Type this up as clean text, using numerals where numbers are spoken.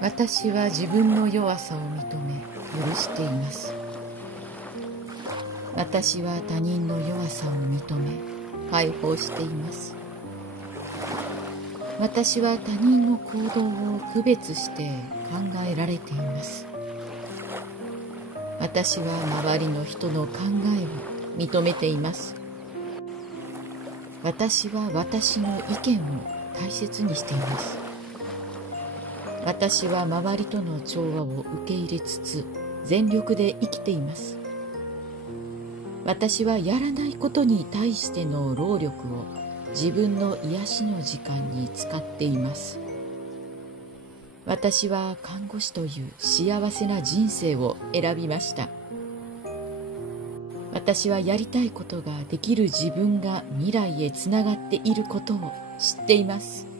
私は自分の弱さを認め許しています。私は他人の弱さを認め解放しています。私は他人の行動を区別して考えられています。私は周りの人の考えを認めています。私は私の意見を大切にしています。私は周りとの調和を受け入れつつ全力で生きています。私はやらないことに対しての労力を自分の癒しの時間に使っています。私は看護師という幸せな人生を選びました。私はやりたいことができる自分が未来へつながっていることを知っています。